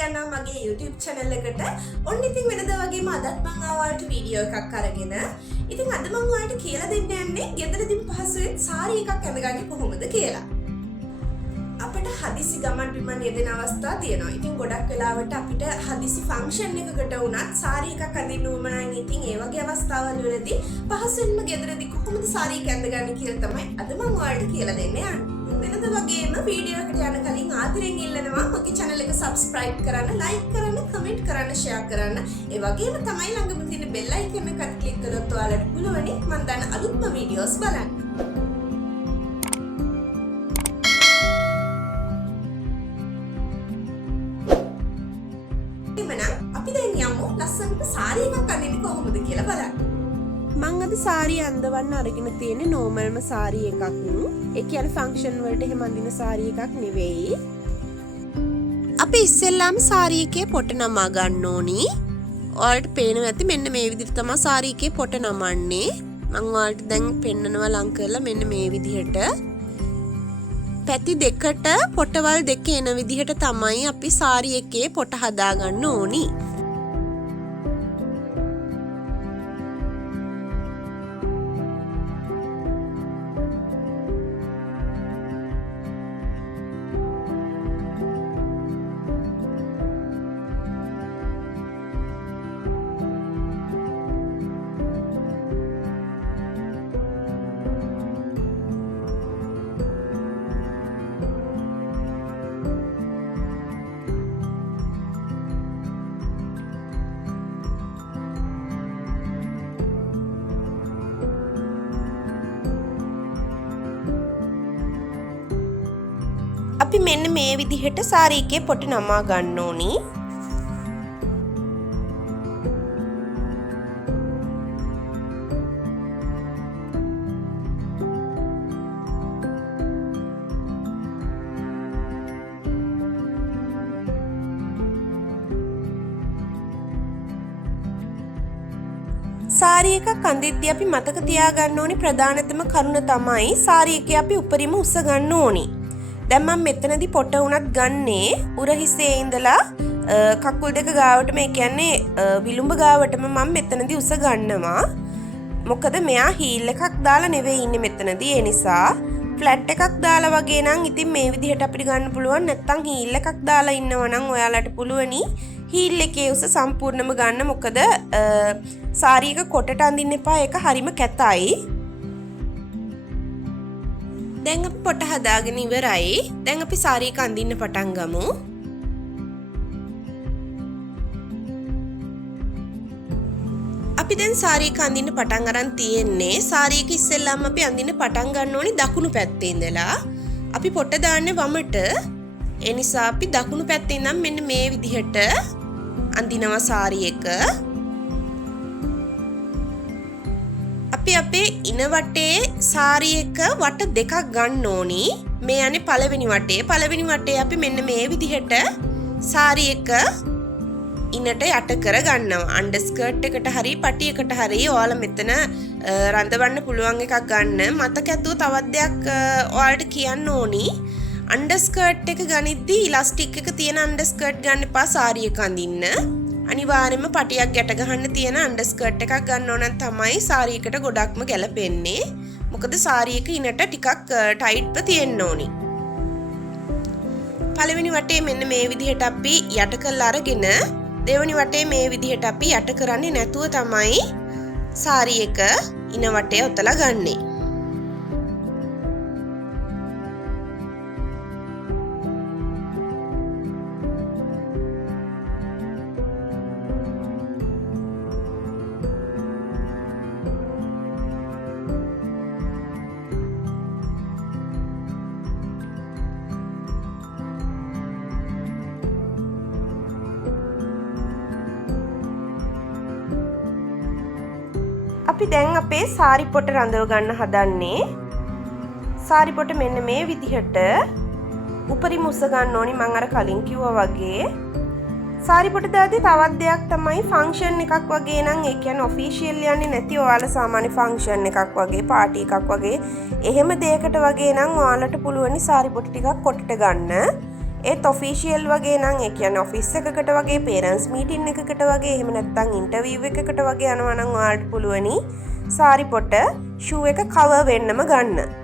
පිළිගන්නවා මගේ YouTube channel එකට. ඔන්න ඉතින් වෙනදා වගේම අදත් මම ආවට වීඩියෝ එකක් අරගෙන. ඉතින් අද මම ඔයාලට කියලා දෙන්න යන්නේ ගෙදරදීම පහසුවෙන් සාරි එකක් ඇඳගන්නේ කොහොමද කියලා. අපිට හදිසි ගමන් බිමන් යෙදෙන අවස්ථා තියෙනවා. ඉතින් ගොඩක් වෙලාවට අපිට හදිසි ෆන්ක්ෂන් එකකට වුණත් සාරි එකක් අඳින්න උවමනයි. ඉතින් ඒ වගේ අවස්ථාවල් වලදී පහසුවෙන්ම ගෙදරදී කොහොමද සාරි එක ඇඳගන්නේ කියලා තමයි අද මම ඔයාලට කියලා දෙන්න යන්නේ. වෙනද වගේම වීඩියෝ එකට යන කලින් ආදරෙන් ඉල්ලනවා මගේ channel එක subscribe කරන්න, like කරන්න, comment කරන්න, share කරන්න. ඒ වගේම තමයි ළඟම තියෙන bell icon එකත් click කළොත් ඔයාලට පුළුවනි මම දාන අලුත්ම videos බලන්න. අපි දැන් යමු ලස්සනට සාරි එකක් අඳින්න කොහොමද කියලා බලන්න. මම අද සාරි අඳවන්න අරගෙන තියෙන්නේ නෝමල්ම සාරි එකක්. ඒ කියන්නේ ෆන්ක්ෂන් වලට එහෙම අඳින සාරි එකක් නෙවෙයි. අපි ඉස්සෙල්ලාම සාරි එකේ පොට නමා ගන්න ඕනි. ඔයාලට පේනවා ඇති මෙන්න මේ විදිහට තමයි සාරි එකේ පොට නමන්නේ. මම ඔයාලට දැන් පෙන්නනවා ලං කරලා මෙන්න මේ විදිහට. පැති දෙකට පොටවල් දෙක එන විදිහට තමයි අපි සාරි එකේ පොට හදා ගන්න ඕනි. අපි මෙන්න මේ විදිහට සාරි එකේ පොට නමා ගන්න ඕනි. සාරි එකක් අඳිද්දී අපි මතක තියාගන්න ඕනි ප්‍රධානතම කරුණ තමයි සාරි එකේ අපි උඩරිම උස්ස ගන්න ඕනි. දැන් මම මෙතනදී පොට උනත් ගන්නේ උරහිසේ ඉඳලා කකුල් දෙක ගාවටම ඒ කියන්නේ විලුඹ ගාවටම මම මෙතනදී උස ගන්නවා. මොකද මෙයා හීල් එකක් දාලා නෙවෙයි ඉන්නේ මෙතනදී. ඒ නිසා ෆ්ලැට් එකක් දාලා වගේ නම් ඉතින් මේ විදිහට අපිට ගන්න පුළුවන්. නැත්තම් හීල් එකක් දාලා ඉන්නවා නම් ඔයාලට පුළුවනි හීල් එකේ උස සම්පූර්ණයෙන්ම ගන්න. මොකද සාරි එක කොටට අඳින්න එපා. ඒක හරිම කැතයි. දැන් අපි පොට හදාගෙන ඉවරයි. දැන් අපි සාරි එක අඳින්න පටන් ගමු. අපි දැන් සාරි එක අඳින්න පටන් අරන් තියෙන්නේ. සාරි එක ඉස්සෙල්ලාම අපි අඳින්න පටන් ගන්න ඕනි දකුණු පැත්තේ ඉඳලා. අපි පොට දාන්නේ වමට. ඒ නිසා අපි දකුණු පැත්තේ ඉඳන් මෙන්න මේ විදිහට අඳිනවා සාරි එක. අපි අපේ ඉන වටේ සාරි එක වට දෙකක් ගන්න ඕනි. මේ යන්නේ පළවෙනි වටේ. පළවෙනි වටේ අපි මෙන්න මේ විදිහට සාරි එක ඉනට යට කර ගන්නවා. අන්ඩර් ස්කර්ට් එකට හරි පටියකට හරි ඔයාලා මෙතන රඳවන්න පුළුවන් එකක් ගන්න. මතක ඇතුව තවත් දෙයක් ඔයාලට කියන්න ඕනි. අන්ඩර් ස්කර්ට් එක ගනිද්දී ඉලාස්ටික් එක තියෙන අන්ඩර් ස්කර්ට් ගන්න එපා සාරි එක අඳින්න. අනිවාර්යයෙන්ම පටියක් ගැට ගහන්න තියෙන අන්ඩර් ස්කර්ට් එකක් ගන්න ඕන තමයි සාරි එකට ගොඩක්ම ගැලපෙන්නේ. මොකද සාරි එක ඉනට ටිකක් ටයිට්ව තියෙන්න ඕනි. පළවෙනි වටේ මෙන්න මේ විදිහට අපි යට කරලා අරගෙන දෙවෙනි වටේ මේ විදිහට අපි යට කරන්නේ නැතුව තමයි සාරි එක ඉන වටේ ඔතලා ගන්නෙ. අපි දැන් අපේ සාරි පොට රඳව ගන්න හදන්නේ. සාරි පොට මෙන්න මේ විදිහට උඩරිම උස ගන්න ඕනි. මම අර කලින් කිව්වා වගේ සාරි පොට දාද්දී තවත් දෙයක් තමයි ෆන්ක්ෂන් එකක් වගේ නම් ඒ කියන්නේ ඔෆිෂියල් යන්නේ නැති ඔයාලා සාමාන්‍ය ෆන්ක්ෂන් එකක් වගේ පාටි එකක් වගේ එහෙම දෙයකට වගේ නම් ඔයාලට පුළුවන් සාරි පොට ටිකක් කොටට ගන්න. ඒත් ඔෆිෂියල් වගේ නම් ඒ කියන්නේ ඔෆිස් එකකට වගේ පේරන්ට්ස් මීටින් එකකට වගේ එහෙම නැත්නම් ඉන්ටර්විව් එකකට වගේ යනවා නම් ඔයාලට පුළුවනි සාරි පොට ෂූ එක කවර් වෙන්නම ගන්න.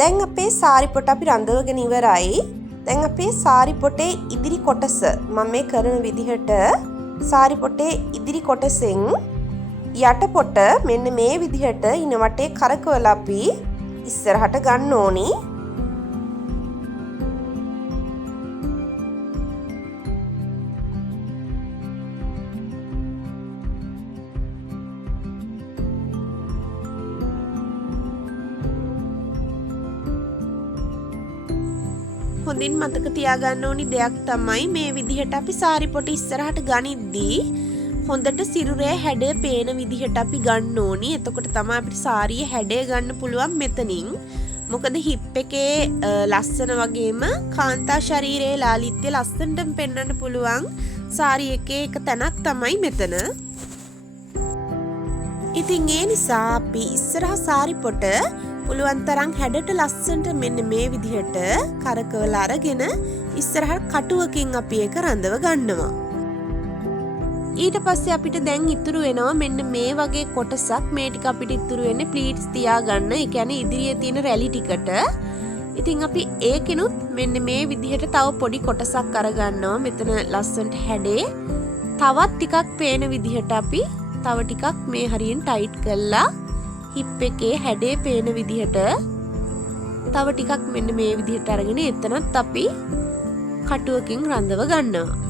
දැන් අපේ සාරි පොට අපි රඳවගෙන ඉවරයි. දැන් අපේ සාරි පොටේ ඉදිරි කොටස මම මේ කරන විදිහට සාරි පොටේ ඉදිරි කොටසෙන් යට පොට මෙන්න මේ විදිහට ඉන වටේ කරකවලා අපි ඉස්සරහට ගන්න ඕනි. හොඳින් මතක තියාගන්න ඕනි දෙයක් තමයි මේ විදිහට අපි සාරි පොට ඉස්සරහට ගනිද්දී හොඳට සිරුරේ හැඩය පේන විදිහට අපි ගන්න ඕනි. එතකොට තමයි අපිට සාරියේ හැඩය ගන්න පුළුවන් මෙතනින්. මොකද හිප් එකේ ලස්සන වගේම කාන්තා ශරීරයේ ලාලිත්‍ය ලස්සනටම පෙන්වන්න පුළුවන් සාරි එකේ එක තැනක් තමයි මෙතන. ඉතින් ඒ නිසා අපි ඉස්සරහ සාරි පොට පුළුවන් තරම් හැඩට ලස්සනට මෙන්න මේ විදිහට කරකවලා අරගෙන ඉස්සරහට කටුවකින් අපි ඒක රඳව ගන්නවා. ඊට පස්සේ අපිට දැන් ඉතුරු වෙනවා මෙන්න මේ වගේ කොටසක්. මේ ටික අපිට ඉතුරු වෙන්නේ ප්ලීට්ස් තියාගන්න. ඒ කියන්නේ ඉදිරියේ තියෙන රැලි ටිකට. ඉතින් අපි ඒකෙනුත් මෙන්න මේ විදිහට තව පොඩි කොටසක් අරගන්නවා. මෙතන ලස්සනට හැඩේ තවත් ටිකක් පේන විදිහට අපි තව ටිකක් මේ හරියෙන් ටයිට් කරලා හිප් එකේ හැඩේ පේන විදිහට තව ටිකක් මෙන්න මේ විදිහට අරගෙන එතනත් අපි කටුවකින් රඳව ගන්නවා.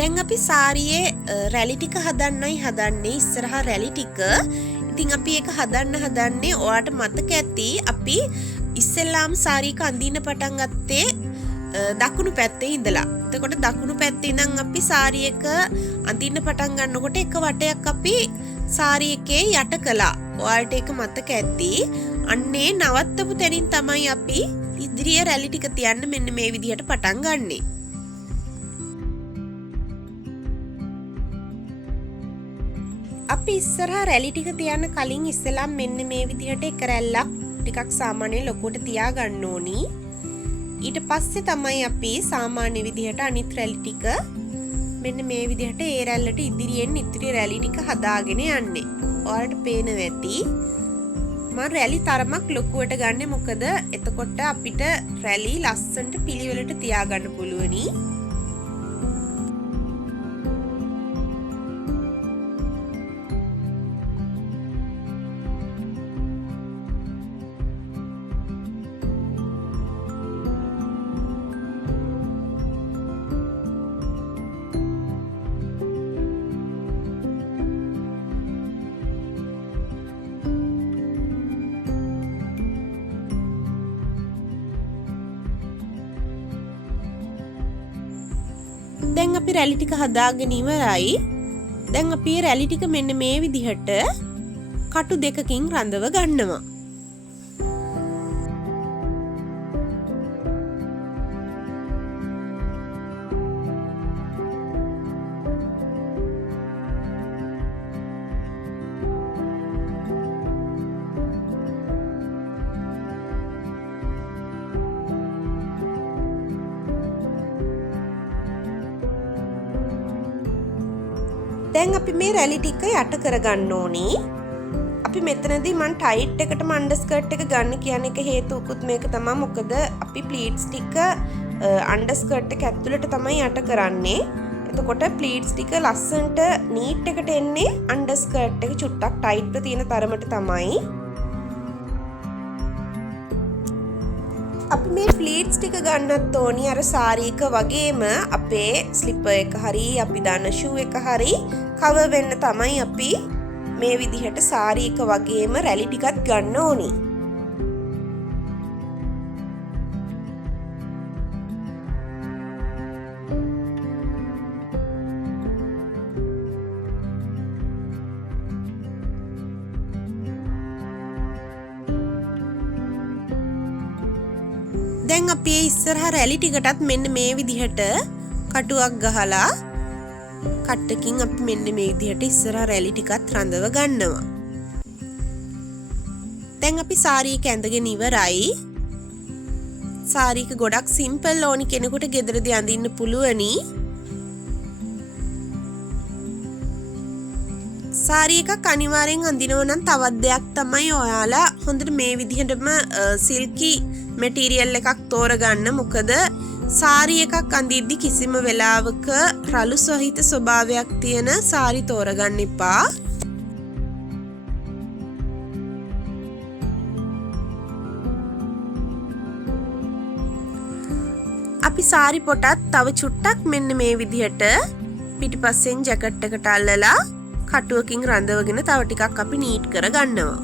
දැන් අපි සාරියේ රැලි ටික හදන්නයි හදන්නේ ඉස්සරහා රැලි ටික. ඉතින් අපි ඒක හදන්නේ ඔයාට මතක ඇති අපි ඉස්සෙල්ලාම සාරියක අඳින්න පටන් ගත්තේ දකුණු පැත්තේ ඉඳලා. එතකොට දකුණු පැත්තේ ඉඳන් අපි සාරියක අඳින්න පටන් ගන්නකොට එක වටයක් අපි සාරියකේ යට කළා. ඔයාලට ඒක මතක ඇති. අන්නේ නවත්තපු තැනින් තමයි අපි ඉදිරියේ රැලි ටික තියන්න මෙන්න මේ විදිහට පටන් ගන්නෙ. අපි ඉස්සරහා රැලි ටික තියන්න කලින් ඉස්සෙල්ලාම මෙන්න මේ විදිහට එක රැල්ලක් ටිකක් සාමාන්‍ය ලොකුවට තියා ගන්න ඕනි. ඊට පස්සේ තමයි අපි සාමාන්‍ය විදිහට අනිත් රැලි ටික මෙන්න මේ විදිහට ඒ රැල්ලට ඉදිරියෙන් ඉතිරි රැලි ටික හදාගෙන යන්නේ. ඔයාලට පේනවා ඇති. මම රැලි තරමක් ලොකුවට ගන්නෙ මොකද එතකොට අපිට රැලි ලස්සනට පිළිවෙලට තියාගන්න පුළුවනි. දැන් අපි රැලි ටික හදාගෙන ඉවරයි. දැන් අපි රැලි ටික මෙන්න මේ විදිහට කටු දෙකකින් රඳව ගන්නවා. දැන් අපි මේ රැලි ටික යට කරගන්න ඕනි. අපි මෙතනදී මම ටයිට් එකටම අන්ඩර්ස්කර්ට් එක ගන්න කියන එක හේතුවකුත් මේක තමයි. මොකද අපි ප්ලීට්ස් ටික අන්ඩර්ස්කර්ට් එක ඇතුළට තමයි යට කරන්නේ. එතකොට ප්ලීට්ස් ටික ලස්සනට නීට් එකට එන්නේ අන්ඩර්ස්කර්ට් එක චුට්ටක් ටයිට්ව තියෙන තරමට තමයි. අපි මේ ප්ලීට්ස් ටික ගන්නත් ඕනි අර සාරී එක වගේම අපේ ස්ලිපර් එක හරි අපි දාන ෂූ එක හරි කවර් වෙන්න තමයි අපි මේ විදිහට සාරී එක වගේම රැලි ටිකක් ගන්න ඕනි. දැන් අපි ඉස්සරහා රැලි ටිකටත් මෙන්න මේ විදිහට කටුවක් ගහලා කට්ටකින් අපි මෙන්න මේ විදිහට ඉස්සරහා රැලි ටිකත් රඳව ගන්නවා. දැන් අපි සාරී එක ඇඳගෙන ඉවරයි. සාරී එක ගොඩක් සිම්පල් ඕනි කෙනෙකුට ගෙදරදී අඳින්න පුළුවනි. සාරී එකක් අනිවාර්යෙන් අඳිනවා නම් තවත් දෙයක් තමයි ඔයාලා හොඳට මේ විදිහටම සිල්කි මැටීරියල් එකක් තෝරගන්න. මොකද සාරී එකක් අඳිද්දි කිසිම වෙලාවක රළු සහිත ස්වභාවයක් තියෙන සාරි තෝරගන්න එපා. අපි සාරි පොටත් තව චුට්ටක් මෙන්න මේ විදිහට පිටිපස්සෙන් ජැකට් එකට අල්ලලා කටුවකින් රඳවගෙන තව ටිකක් අපි නීට් කරගන්නවා.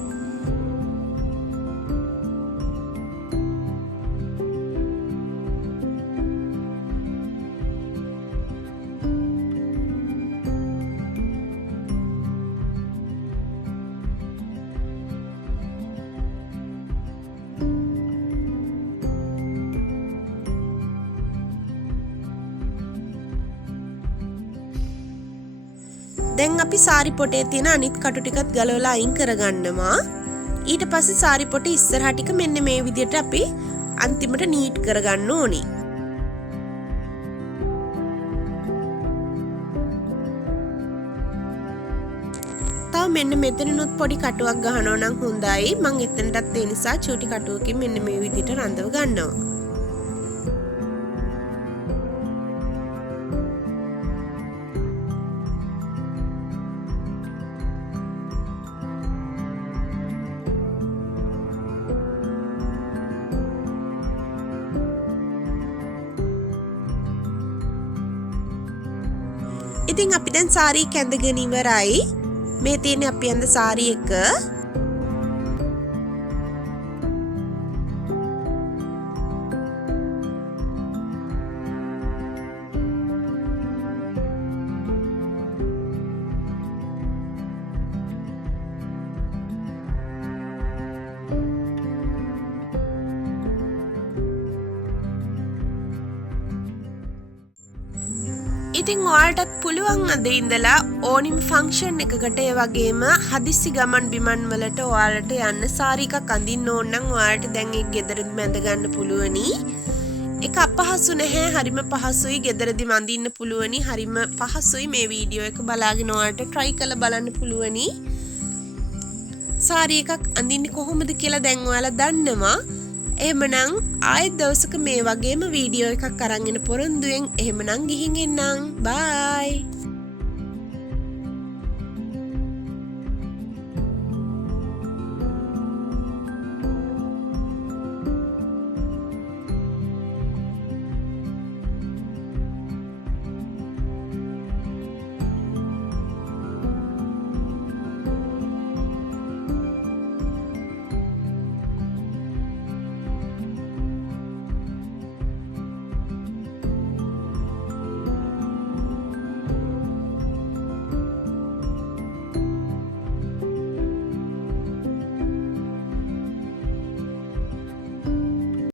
දැන් අපි සාරි පොටේ තියෙන අනිත් කටු ටිකත් ගලවලා අයින් කරගන්නවා. ඊට පස්සේ සාරි පොටේ ඉස්සරහා ටික මෙන්න මේ විදිහට අපි අන්තිමට නීට් කරගන්න ඕනි. තව මෙන්න මෙතනනොත් පොඩි කටුවක් ගහනවා නම් හොඳයි. මම එතනටත් ඒ නිසා චූටි කටුවකින් මෙන්න මේ විදිහට රඳව ගන්නවා. ඉතින් අපි දැන් සාරි එක ඇඳගෙන ඉවරයි. මේ තියෙන අපි ඇඳ සාරි එක. ඉතින් ඔයාලටත් පුළුවන් අද ඉඳලා ඕනිම ෆන්ක්ෂන් එකකට ඒ වගේම හදිස්සි ගමන් බිමන් වලට ඔයාලට යන්න සාරි එකක් අඳින්න ඕන නම් ඔයාලට දැන් ඒක ගෙදරදිම ඇඳ ගන්න පුළුවනි. ඒක අපහසු නැහැ, හරිම පහසුයි. ගෙදරදිම අඳින්න පුළුවනි, හරිම පහසුයි. මේ වීඩියෝ එක බලාගෙන ඔයාලට try කරලා බලන්න පුළුවනි. සාරි එකක් අඳින්නේ කොහොමද කියලා දැන් ඔයාලා දන්නවා. එහෙමනම් ආයෙත් දවසක මේ වගේම වීඩියෝ එකක් අරන් එන පොරොන්දුවෙන් එහෙමනම් ගිහින් එන්නම්. බයි.